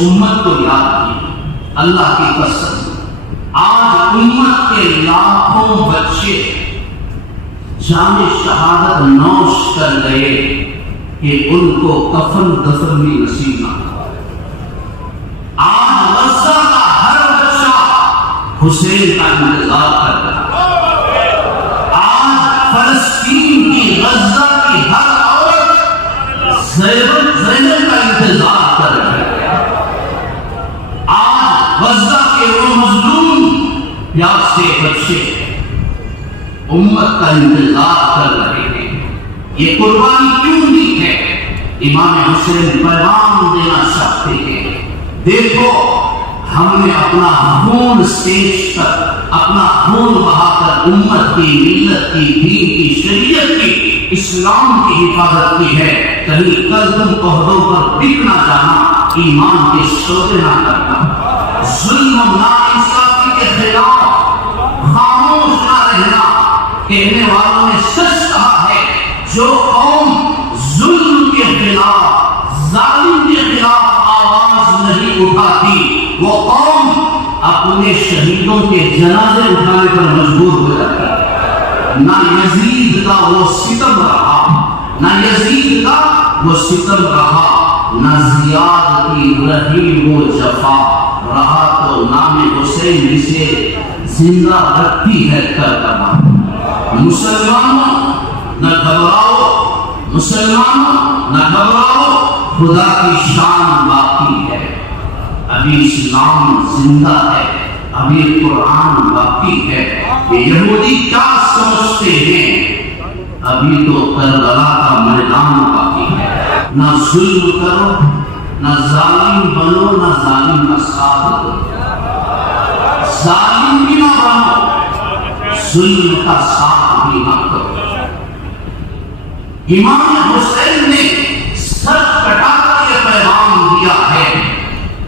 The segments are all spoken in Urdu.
امت کو یاد کی. اللہ کی قسم آج امت کے لاکھوں بچے جام شہادت نوش کر گئے کہ ان کو کفن دفن بھی نصیب نہ ہوا. آج غزہ کا ہر بچہ حسین کا انتظار کر رہا ہے. آج فلسطین کی غزہ کی ہر عورت زینب کا انتظار کر رہی ہے. آج غزہ کے وہ مظلوم پیاسے بچے امت کا انتظار کر رہے ہیں. یہ قربانی کیوں دی ہے؟ امام حسین پیغام دینا چاہتے ہیں. دیکھو ہم نے اپنا خون سینچ کر اپنا خون بہا کر امت کی ملت کی دین کی شریعت کی اسلام کی حفاظت کی ہے. کہیں کل تم عہدوں پر بک نہ جانا، ایمان کے سودے نہ کرنا. ظلم و ناانصافی کے خلاف خاموش نہ رہنا. کہنے والوں نے سچ کہا ہے، جو قوم ظلم کے خلاف ظالم کے خلاف آواز نہیں اٹھاتی وہ قوم اپنے شہیدوں کے جنازے اٹھانے پر مجبور ہو جاتی ہے. نہ یزید کا وہ ستم رہا، نہ یزید کا وہ ستم رہا، نہ زیاد کی رہی وہ جفا رہا تو نام حسین جسے زندہ رکھتی ہے کرکما. مسلمانوں نہ گھبراؤ، مسلمانوں نہ گھبراؤ، خدا کی شان باقی ہے. ابھی اسلام زندہ ہے، ابھی قرآن باقی ہے. یہ یہودی کیا سمجھتے ہیں؟ ابھی تو کربلا کا میدان باقی ہے. نہ ظلم کرو، نہ ظالم بنو، نہ ظالم کا ساتھ دو. ظالم بھی نہ بنو، ظلم کا ساتھ بھی نہ کرو. امام حسین نے سر کٹا کر یہ پیغام دیا ہے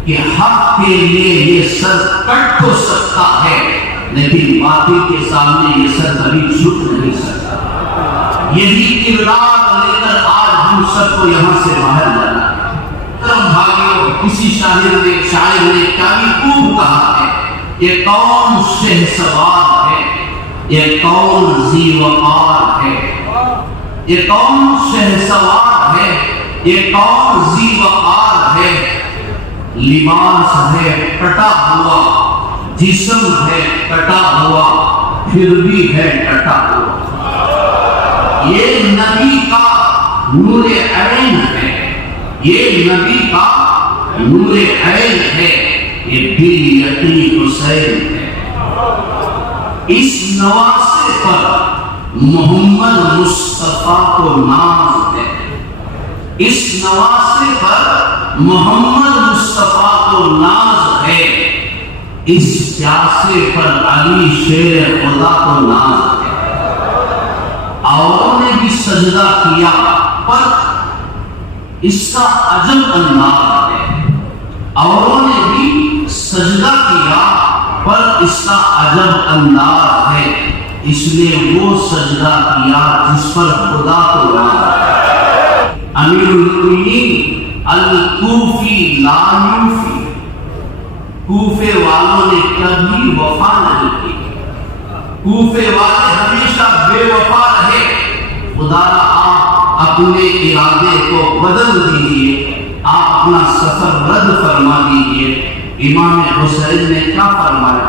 کہ حق کے لیے یہ سر کٹ تو سکتا ہے لیکن باطل کے سامنے یہ سر کبھی جھک نہیں سکتا. یہی کردار لے کر آج ہم سب کو یہاں سے باہر جانا ہے. کرم بھائیوں، کسی شاعر نے کیا بھی خوب کہا ہے، یہ کون شہسوار ہے، یہ کون ذی وقار ہے. یہ کون شہسوار ہے، یہ کون ذی وقار ہے. لباس ہے کٹا ہوا، جسم ہے کٹا ہوا، پھر بھی ہے ڈٹا ہوا. یہ نبی کا نور عین ہے، یہ نبی کا نور عین ہے، یہ دل یقین حسین ہے. اس نواسے پر محمد مصطفیٰ کو ناز ہے. اس نواسے پر محمد مصطفیٰ کو ناز ہے. اس پیاسے پر علی شیر خدا کو ناز ہے. اوروں نے بھی سجدہ کیا پر اس کا عجب انداز ہے. اوروں نے بھی سجدہ کیا پر اس کا عجب انداز ہے. اس نے وہ سجدہ کیا جس پر خدا کو ناز ہے. امیر المؤمنین الکوفی لا یوفی، کوفے والوں نے کبھی وفا نہیں کی. کوفے والے ہمیشہ بے وفا رہے. خدا آپ اپنے ارادے کو بدل دیجئے، آپ اپنا سفر رد فرما دیجئے. امام حسین نے کیا فرمایا؟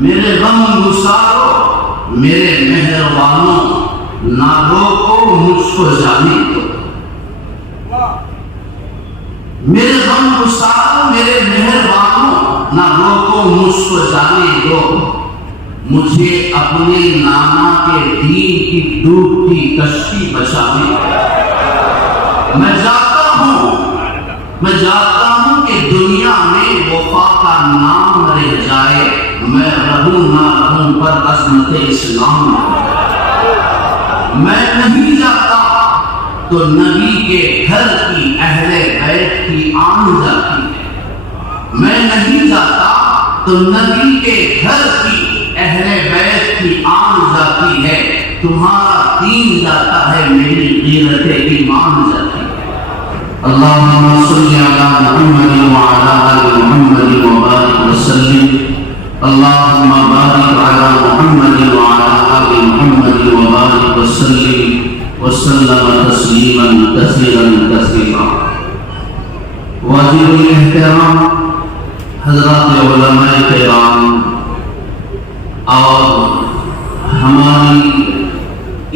میرے غم گسارو، میرے مہربانوں، نہ روکو مجھ کو جانے دو. میرے غم گسارو، میرے مہربانوں، نہ روکو مجھ کو جانے دو. مجھے اپنے نانا کے دین کی ڈوبتی کشتی بچانے دو. میں جاتا ہوں کہ دنیا میں وفا کا نام رہ جائے. میں رہوں نہ رہوں پر عظمت اسلام ہے. میں نہیں جاتا تو نبی کے گھر کی اہل بیت کی آن جاتی ہے. میں نہیں جاتا تو نبی کے گھر کی اہل بیت کی آن جاتی ہے. تمہارا دین جاتا ہے، میری غیرت ایمان جاتی ہے. اللہم صلی علی محمد وعلی محمد وبارك وسلم اللهم بارك على محمد وعلى آل محمد وبارك وسلم تسليما كثيرا كثيرا. واجب الاحترام حضرات علماء کرام اور ہماری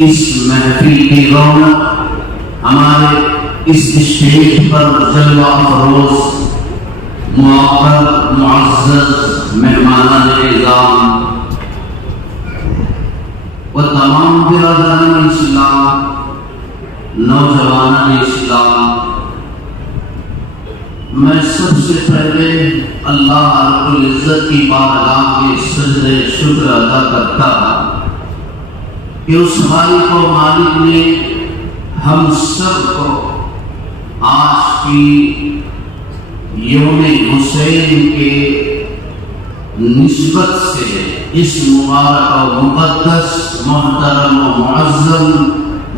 اس محفل کی رونق، ہمارے اس اسٹیج پر جلوہ افروز معقر معزز مہمانان اعظام و تمام برادران اسلام، نوجوانان اسلام، میں سب سے پہلے اللہ رب العزت کی بارگاہ میں سجدہ شکر ادا کرتا ہوں کہ اس خالق و مالک نے ہم سب کو آج کی یوم حسین کے نسبت سے اس مبارک و مقدس، محترم و معظم،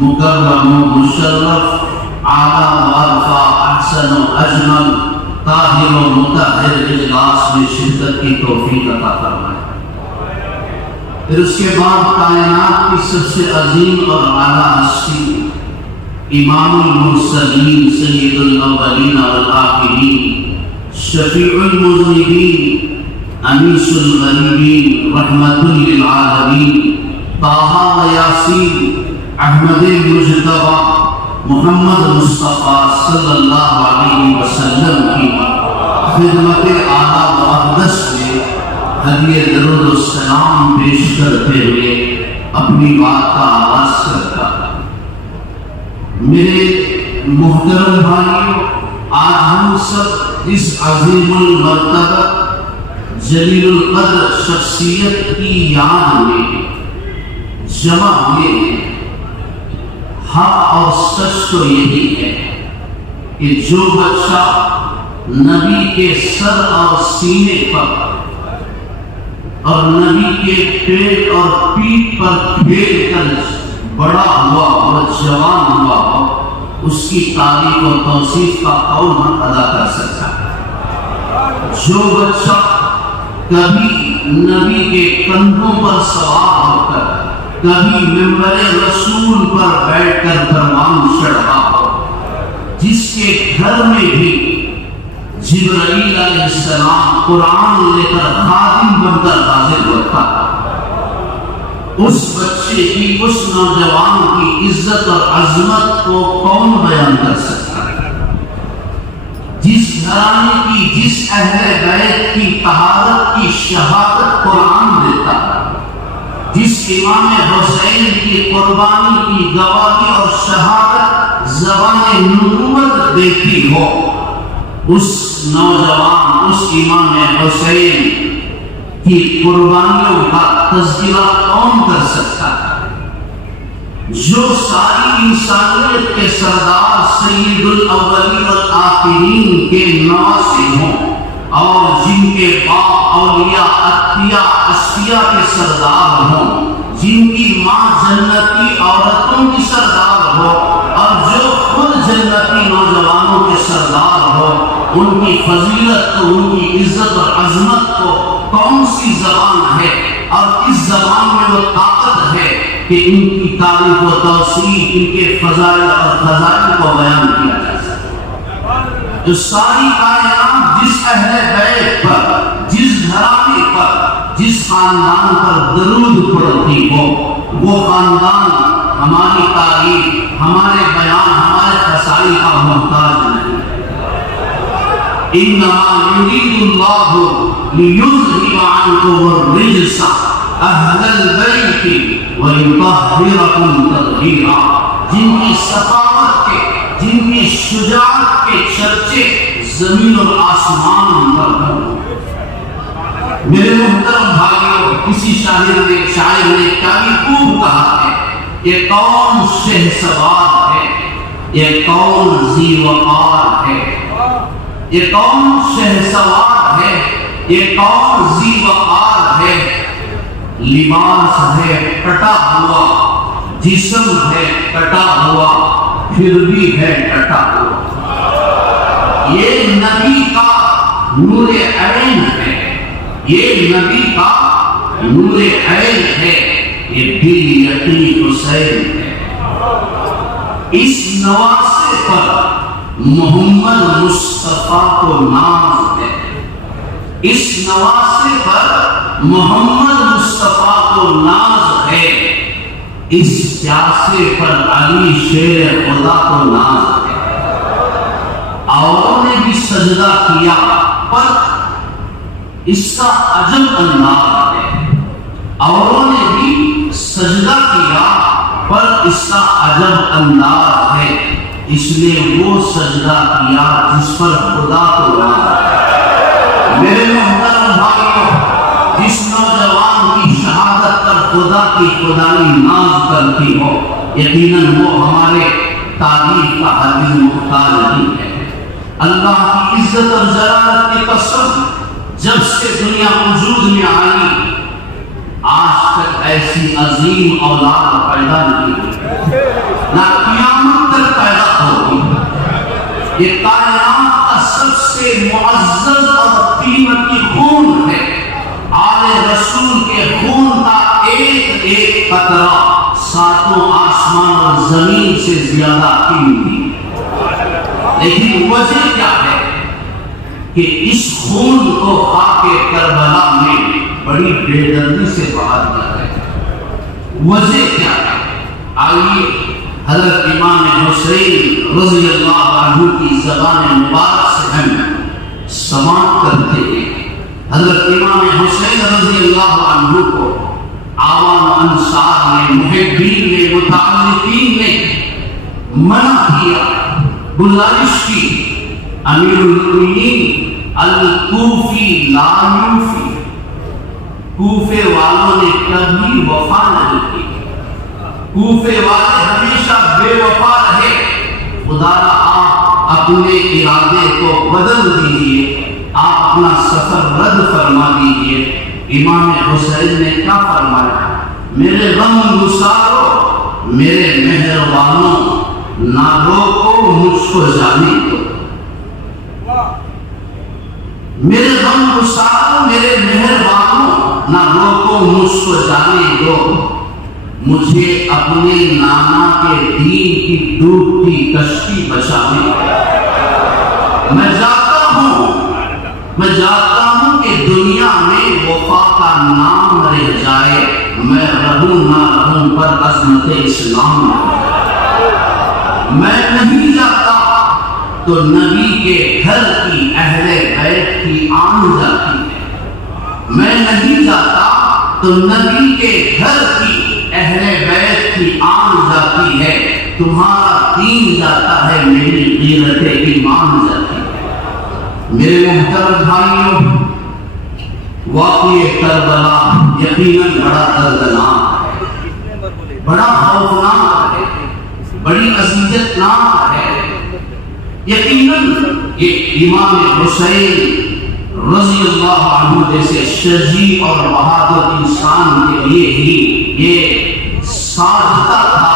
مکرم و مشرف، اعلیٰ و ارفع، احسن و اجمل، طاہر و مطہر اجلاس میں شرکت کی توفیق عطا فرمائے. پھر اس کے بعد کائنات کی سب سے عظیم اور اعلیٰ ہستی امام المرسلین، سید الاولین والآخرین، شفیع المذنبین، انیس الغریبین، رحمت للعالمین، طٰہٰ و یاسین، احمد مجتبیٰ، محمد مصطفیٰ صلی اللہ علیہ وسلم کی خدمت اعلیٰ و اقدس میں ہدیہ درود و سلام پیش کرتے ہوئے اپنی بات کا آغاز کرتا ہے. میرے محترم بھائیوں، آج ہم سب اس عظیم المرتبہ جلیل القدر شخصیت کی یاد میں جمع ہوئے ہیں. حق اور سچ تو یہی ہے کہ جو بچہ نبی کے سر اور سینے پر اور نبی کے پیٹ اور پیٹھ پر کھیل کر بڑا ہوا اور جوان ہوا ہو، اس کی تعریف و توصیف کا قول نہ ادا کر سکتا. جو بچہ کبھی نبی کے کندھوں پر سوار ہو کر، کبھی ممبر رسول پر بیٹھ کر فرمان چڑھا ہو، جس کے گھر میں بھی جبرائیل علیہ السلام قرآن لے کر خادم بن کر حاضر ہوتا، اس بچے کی، اس نوجوان کی عزت اور عظمت کو کون بیان کر سکتا ہے؟ جس گھرانے کی، جس اہل بیت کی طہارت کی شہادت قرآن دیتا ہے، جس امام حسین کی قربانی کی گواہی اور شہادت زبان نبوت دیتی ہو، اس نوجوان، اس امام حسین کی قربانیوں کا تذکرہ کون کر سکتا ہے؟ جو ساری انسانیت کے سردار سید الاولین والآخرین کے نواسے ہوں اور جن کے باپ اولیاء، اتقیاء، اصفیاء کے سردار ہوں، جن کی ماں جنتی عورتوں کی سردار ہو اور جو خود جنتی نوجوانوں کے سردار ہو، ان کی فضیلت کو، ان کی عزت اور عظمت کو کون سی زبان ہے اور اس زبان میں وہ طاقت ہے کہ ان کی تعریف و توصیف، ان کے فضائل اور فضائل کو بیان کیا جا سکتا. جو ساری کائنات جس اہل بیت پر، جس گھرانے پر، جس خاندان پر درود پڑھتی ہو، وہ خاندان ہماری تعریف، ہمارے بیان، ہمارے فضائل کا محتاج نہیں. انما یرید اللہ لیذہب عنکم الرجس اہل البیت ویطہرکم تطہیرا. جن کی سخاوت کے، جن کی شجاعت کے چرچے زمین اور آسمان پر ہوں. میرے محترم بھائیوں، کسی شاعر نے کیا بھی خوب کہا ہے، یہ کون شہسوار ہے، یہ کون ذی وقار ہے، یہ کون شہسوار ہے، یہ کون ذی وقار ہے. لباس ہے کٹا ہوا، جسم ہے کٹا ہوا، پھر بھی ہے کٹا ہوا. یہ نبی کا نور عین ہے، یہ نبی کا نور عین ہے، یہ بھی یقین حسین ہے۔ اس نواسے پر محمد مصطفیٰ کو ناز ہے، اس نواسے پر محمد مصطفیٰ کو ناز ہے، اس پیاسے پر علی شیر خدا کو ناز ہے۔ اوروں نے بھی سجدہ کیا پر اس کا عجب انداز ہے، اوروں نے بھی سجدہ کیا پر اس کا عجب انداز ہے، اس نے وہ سجدہ کیا جس پر خدا کو ناز ہے۔ میرے محترم بھائیوں، جس نوجوان کی شہادت پر خدا کی خدائی ناز کرتی ہو، یقیناً وہ ہمارے تعریف کا ہرگز محتاج نہیں ہے۔ اللہ کی عزت اور جلالت کی قسم، جب سے دنیا وجود میں آئی آج تک ایسی عظیم اولاد پیدا نہیں ہوئی، نہ قیامت تک پیدا ہوگی۔ یہ کائنات کا سب سے معزز اور قیمتی خون ہے، آل رسول کے خون کا ایک ایک قطرہ ساتوں آسمان اور زمین سے زیادہ قیمتی ہے۔ لیکن وجہ کیا ہے کہ اس خون کو خاک کربلا میں بڑی بے دردی سے بہا دیا ہے؟ وجہ کیا ہے؟ آئیے حضرت امام حسین رضی اللہ عنہ کی زبان مبارک سے ہم سماعت کرتے ہیں۔ حضرت امام حسین رضی اللہ عنہ کو عوام و انصار نے، محبین نے، متعلقین نے منع کیا، گزارش کی، امیر المؤمنین الکوفی لا یوفی، کوفے والوں نے کبھی وفا نہیں کی، کوفے والے ہمیشہ بے وفا رہے۔ خدا را آپ اپنے ارادے کو بدل دیجئے، آپ اپنا سفر رد فرما دیجئے۔ امام حسین نے کیا فرمایا؟ میرے غم گسارو، میرے مہربانوں، نہ روکو مجھ کو جانے دو، میرے غم گسارو، میرے مہربانوں، نہ روکو مجھ کو جانے دو، مجھے اپنے نانا کے دین کی ڈوبتی کشتی بچانے دو۔ میں جاتا ہوں کہ دنیا میں وفا کا نام رہ جائے، میں رہوں نہ رہوں پر عظمت اسلام رہ جائے۔ میں نہیں جاتا تو نبی کے گھر کی اہل بیت کی آن جاتی ہے، میں نہیں جاتا تو نبی کے گھر کی اہل بیت کی آن جاتی ہے، تمہارا دین جاتا ہے، میری غیرت ایمان جاتی ہے۔ میرے محترم بھائیوں، واقعہ کربلا یقیناً بڑا دردناک ہے، بڑا خوفناک ہے، بڑی اذیتناک ہے۔ یقیناً یہ امام حسین رضی اللہ عنہ جیسے شجاع اور بہادر انسان کے لیے ہی یہ سازدہ تھا،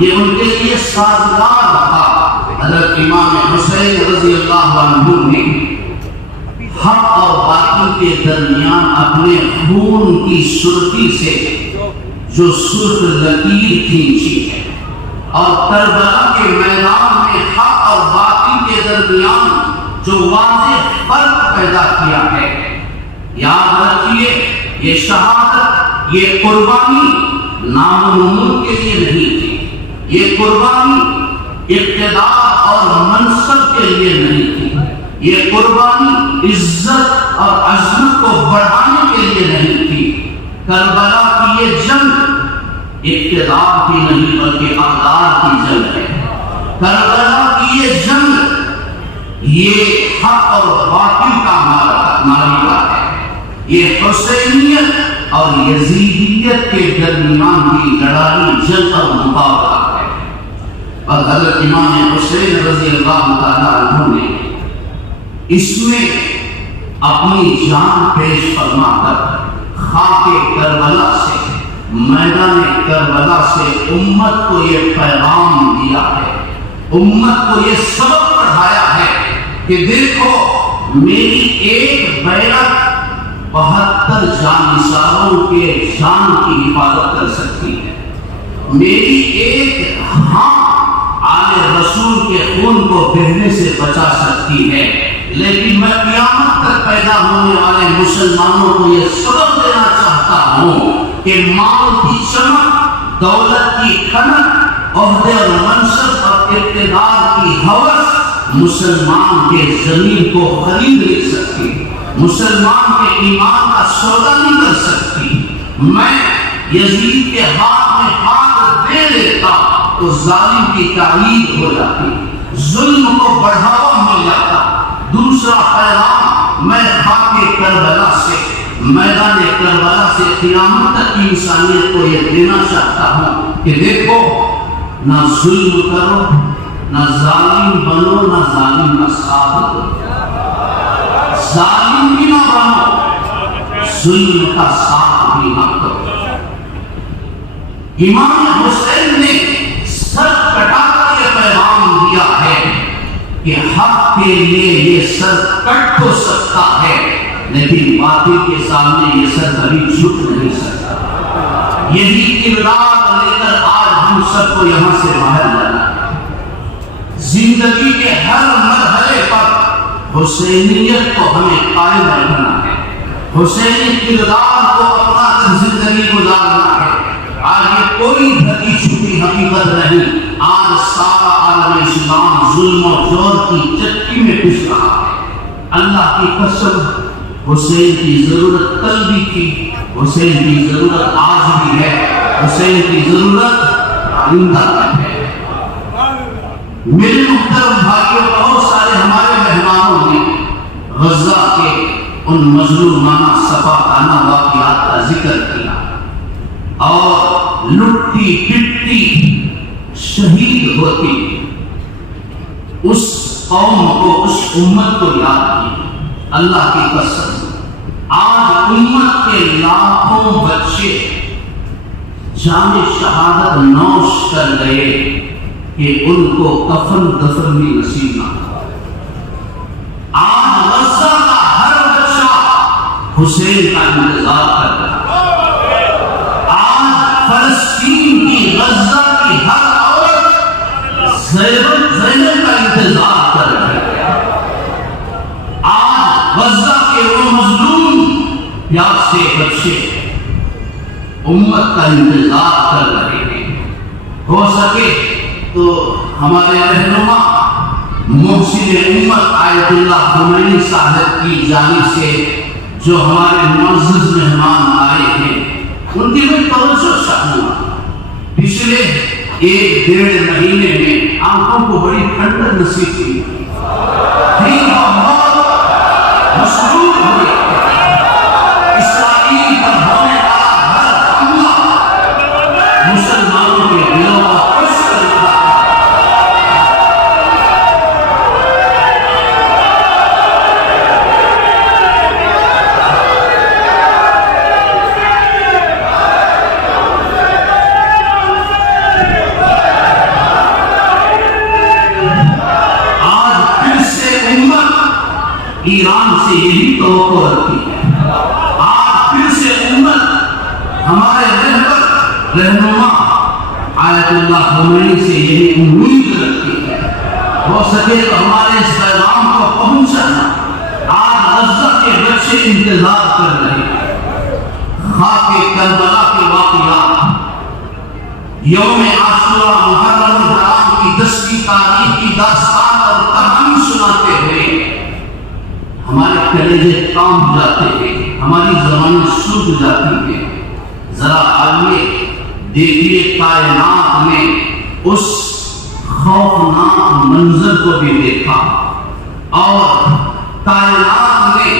یہ ان کے لیے سازگار تھا۔ حضرت امام حسین رضی اللہ عنہ نے حق اور باطل کے درمیان اپنے خون کی سرخی سے جو سرخ لکیر کھینچی ہے، اور کربلا کے میدان میں حق اور باطل کے درمیان جو واضح فرق پیدا کیا ہے۔ یاد رکھیے، یہ شہادت، یہ قربانی نام و ملک کے لیے نہیں تھی، یہ قربانی اقتدار اور منصب کے لیے نہیں تھی، یہ قربانی عزت اور عظمت کو بڑھانے کے لیے نہیں تھی۔ کربلا کی یہ جنگ اقتدار کی نہیں بلکہ اقدار کی جنگ ہے۔ کربلا کی یہ جنگ یہ حق اور باطل کا معرکہ ہے، یہ حسینیت اور یزیدیت کے درمیان کی لڑائی، جنگ اور مقابلہ ہے۔ اور حضرت امام حسین رضی اللہ تعالیٰ عنہ نے اس میں اپنی جان پیش فرما کر خاک کربلا سے، میدان کربلا سے امت کو یہ پیغام دیا ہے، امت کو یہ سبق پڑھایا ہے کہ دیکھو میری ایک بیعت 72 جانثاروں کے جان کی حفاظت کر سکتی ہے، میری ایک ہاں آل رسول کے خون کو بہنے سے بچا سکتی ہے، لیکن میں قیامت تک پیدا ہونے والے مسلمانوں کو یہ سبق دینا چاہتا ہوں کہ مال کی چمک، دولت کی کھنک، عہدے اور منصب اور اقتدار کی ہوس مسلمان کے ضمیر کو خرید نہیں سکتی، مسلمان کے ایمان کا سودا نہیں کر سکتی۔ میں یزید کے ہاتھ میں ہاتھ دے دیتا تو ظالم کی تائید ہو جاتی، ظلم کو بڑھاوا مل جاتا۔ دوسرا پیغام میں خاک کربلا سے، میدان کربلا سے قیامت تک کی انسانیت کو یہ دینا چاہتا ہوں کہ دیکھو، نہ ظلم کرو، نہ ظالم بنو، نہ ظالم کا ساتھ دو، ظالم بھی نہ بنو، ظلم کا ساتھ بھی نہ کرو۔ امام حسین نے سر کٹا کر یہ پیغام دیا ہے کہ حق کے لیے یہ سر کٹ تو سکتا ہے، لیکن باطل کے سامنے یہ سر کبھی جھک نہیں سکتا۔ یہی کردار لے کر آج ہم سب کو یہاں سے باہر جانا ہے۔ زندگی کے ہر مرحلے پر حسینیت کو ہمیں قائم رکھنا ہے، حسینی کردار کو اپنا کر زندگی گزارنا ہے۔ آج یہ کوئی ڈھکی چھپی حقیقت نہیں، آج سارا عالم اسلام ظلم و جور کی چکی میں پس رہا ہے۔ اللہ کی قسم، حسین کی ضرورت کل بھی تھی، حسین کی ضرورت آج بھی ہے، حسین کی ضرورت آئندہ تک ہے۔ میرے محترم بھائیوں، بہت سارے ہمارے مہمانوں نے غزہ کے ان مظلومانہ صفاقانہ واقعات کا ذکر کیا اور لٹی پٹی شہید ہوتی اس قوم کو، اس امت کو یاد کی۔ اللہ کی قسم، آج امت کے لاکھوں بچے جان شہادت نوش کر گئے کہ ان کو کفن دفن بھی نصیب نہ ہوا۔ آج غزہ کا ہر بچہ حسین کا انتظار کر رہا ہے۔ آج فلسطین کی، غزہ کی ہر عورت زینب کا انتظار کر رہی ہے۔ آج غزہ کے وہ مظلوم پیاس سے بچے امت کا انتظار کر رہے ہیں۔ ہو سکے تو ہمارے رہنما محسن امت آیت اللہ خمینی صاحب کی جانب سے جو ہمارے معزز مہمان آئے ہیں، ان کی میں توجہ چاہوں گا۔ پچھلے 1-1.5 مہینے میں آنکھوں کو بڑی ٹھنڈک نصیب ہوئی، بہت مسرور ہوئے۔ اسرائیل پر ہونے والا ہر حملہ مسلمانوں کے دلوں کو خوش کر دیتا ہے۔ ایران سے یہی توقع رکھتی ہے۔ آج پھر سے امت ہمارے رہنما آیت اللہ خمینی سے یہی امید رکھتی ہے۔ ہو سکے تو ہمارے اس پیغام کو پہنچانا۔ آج غزہ کے بچے انتظار کر رہے ہیں۔ خاک کربلا کے واقعات، یوم عاشورہ محرم الحرام کی 10ویں تاریخ کی داستان اور کہانی سناتے ہوئے ہمارے کلیجے کانپ جاتے ہیں، ہماری زبانیں سوکھ جاتی ہیں۔ ذرا آئیے دیکھیے کائنات میں اس خوفناک منظر کو بھی دیکھا اور کائنات میں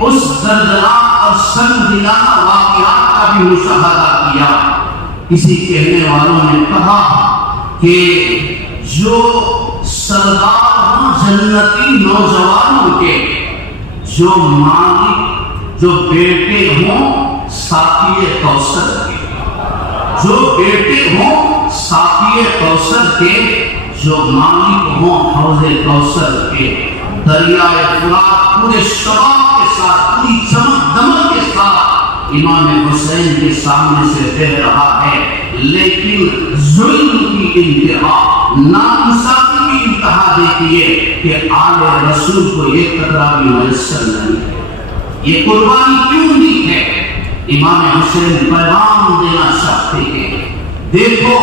اس دردناک اور سنگدلانہ واقعات کا بھی مشاہدہ کیا۔ کسی کہنے والوں نے کہا کہ جو سردار جنتی نوجوانوں کے، جو مالک، جو بیٹے ہوں ساقی کوثر کے، جو بیٹے ہوں ساقی کوثر کے، جو مالک ہوں حوض کوثر کے، دریائے فرات پورے شباب کے ساتھ، پوری چمک دمک کے ساتھ امام حسین کے سامنے سے بہ رہا ہے، لیکن ظلم کی انتہا، ناانصافی کی انتہا دیکھیے کہ آل رسول کو یہ قطرہ بھی میسر نہیں ہے۔ یہ قربانی کیوں نہیں ہے؟ امام حسین پیغام دینا چاہتے ہیں، دیکھو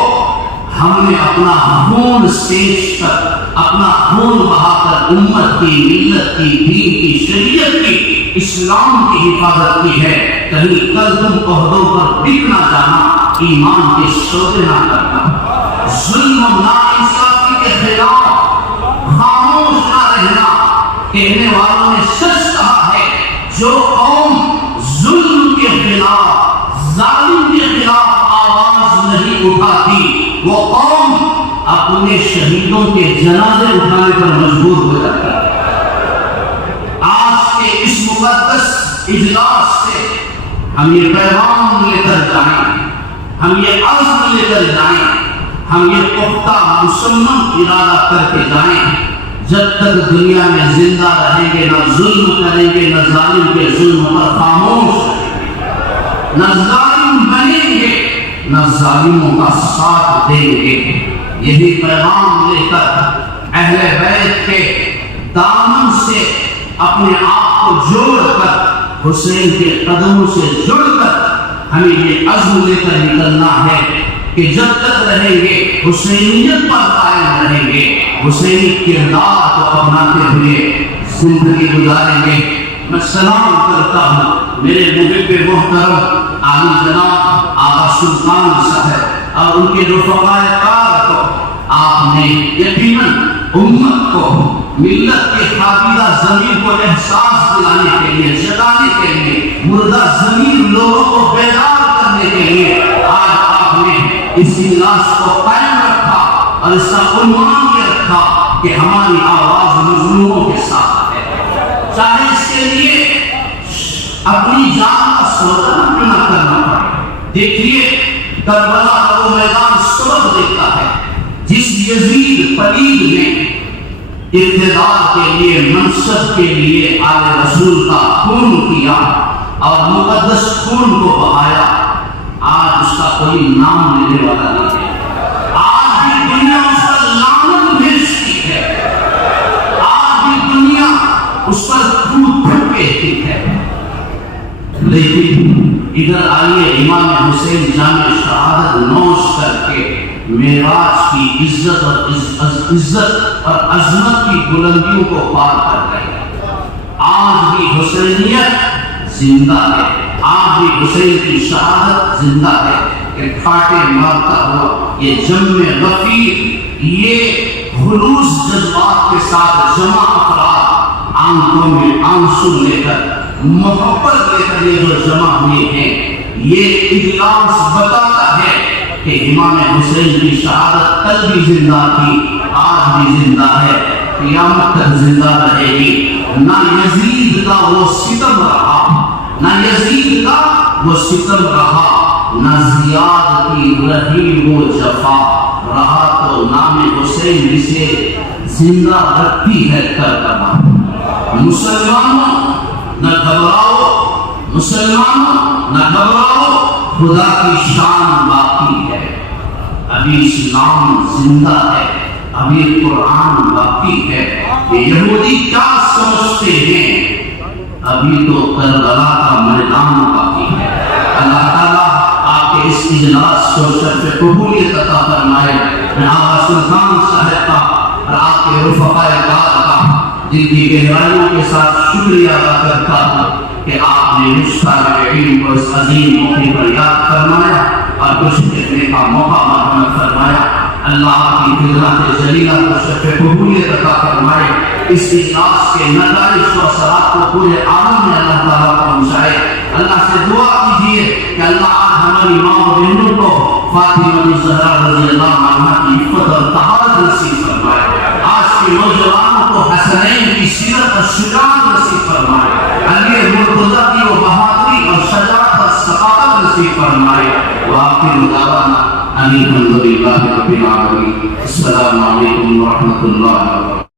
ہم نے اپنا خون سینچ کر، اپنا خون بہا کر امت کی، ملت کی، دین کی، شریعت کی، اسلام کی حفاظت کی ہے، کہیں کل تم عہدوں پر بک نہ جانا، ایمان کے سودے نہ کرنا، ظلم و ناانصافی کے خلاف خاموش نہ رہنا۔ کہنے والوں نے سچ کہا ہے، جو قوم ظلم کے خلاف، ظالم کے خلاف آواز نہیں اٹھاتی، وہ قوم اپنے شہیدوں کے جنازے اٹھانے پر مجبور ہو جاتی ہے۔ آج کے اس مقدس اجلاس سے ہم یہ پیغام لے کر جائیں، ہم یہ عزم لے کر جائیں، ہم یہ پختہ مصمم ارادہ کر کے جائیں، جب تک دنیا میں زندہ رہیں گے نہ ظلم کریں گے، نہ ظالم کے ظلم پر خاموش رہیں گے، نہ ظالم بنیں گے، نہ ظالموں کا ساتھ دیں گے۔ یہی پیغام لے کر اہل بیت کے دامن سے اپنے آپ کو جوڑ کر، حسین کے قدموں سے جڑ کر ہمیں یہ عزم لے کر نکلنا ہے کہ جب تک رہیں گے حسینیت پر قائم رہیں گے، حسینی کردار کو اپناتے ہوئے زندگی گزاریں گے۔ میں سلام کرتا ہوں میرے محب محترم عالی جناب آغا سلطان صاحب اور ان کے رفقائے کار کو۔ آپ نے یقیناً امت کو، ملت کے خاکیدہ ضمیر کو احساس دلانے کے لیے، جگانے کے لیے، مردہ ضمیر لوگوں کو بیدار کرنے کے لیے آج آپ نے اس اجلاس کو قائم رکھا اور اس کا عنوان یہ رکھا کہ ہماری آواز مظلوموں کے ساتھ ہے، چاہے اس کے لیے اپنی جان کا سودا نہ کرنا پڑے۔ دیکھیے کربلا کا وہ میدان سبق دیتا ہے جس یزید پلید نے اقتدار کے لیے، منصب کے لیے آل رسول کا خون کیا اور مقدس خون کو بہایا، آج اس کا کوئی نام لینے والا نہیں ہے۔ آج بھی دنیا اس پر لعنت بھیجتی ہے، آج بھی دنیا اس پر تھو کہتی ہے، لیکن ادھر آئیے امام حسین جامع شہادت نوش کر کے معراج کی عزت اور عظمت کی بلندیوں کو پار کر گئے۔ آج بھی حسینیت زندہ ہے، آج بھی حسین کی شہادت زندہ ہے کہ کھاٹے مارتا ہوا یہ جم غفیر، یہ خلوص جذبات کے ساتھ جمع افراد آنکھوں میں آنسو لے کر، محبت لے کر یہ جو جمع ہوئے ہیں، یہ اجلاس بتاتا ہے کہ امام حسین کی شہادت کل بھی زندہ تھی، آج بھی زندہ ہے، قیامت تک زندہ رہے گی۔ نہ یزید کا وہ ستم رہا، نہ یزید کا وہ ستم رہا، نہ زیاد کی رہی وہ جفا رہا، تو نام حسین جسے زندہ رکھتی ہے کربلا۔ مسلمانوں نہ گھبراؤ، مسلمانوں نہ گھبراؤ، خدا کی شان باقی ہے، ابھی اسلام زندہ ہے، ابھی قرآن باقی ہے۔ یہودی کیا سمجھتے ہیں، ابھی تو کربلا کا میدان باقی ہے۔ اللہ تعالیٰ آپ کے اس اجلاس کو شرف قبولیت عطا فرمائے۔ میں آغا سلطان صاحب کا اور آپ کے رفقائے کار کا جن کی گہرائیوں کے ساتھ شکریہ ادا کرتا ہوں کہ آپ نے مجھ طالب علم کو اس عظیم موقع پر یاد فرمایا اور کچھ کہنے کا موقع مرحمت فرمایا۔ اللہ کی خدمت جلیلہ کو شرف قبولیت عطا فرمائے۔ اس اجلاس کے نتائج و اثرات کو پورے عالم میں اللہ تعالیٰ پہنچائے۔ اللہ سے دعا کیجیے کہ اللہ آج ہماری ماں و بہنوں کو فاطمہ الزہرا رضی اللہ عنہا کی عفت اور طہارت نصیب فرمائے۔ آج کے نوجوانوں کو حسنین کی سیرت اور شجاعت نصیب فرمائے۔ علی مرتضیٰ کی وہ بہادری اور شجاعت اور ثقافت نصیب فرمائے۔ وآخر دعوانا ان الحمد للہ رب العالمین۔ السلام علیکم ورحمۃ اللہ وبرکاتہ۔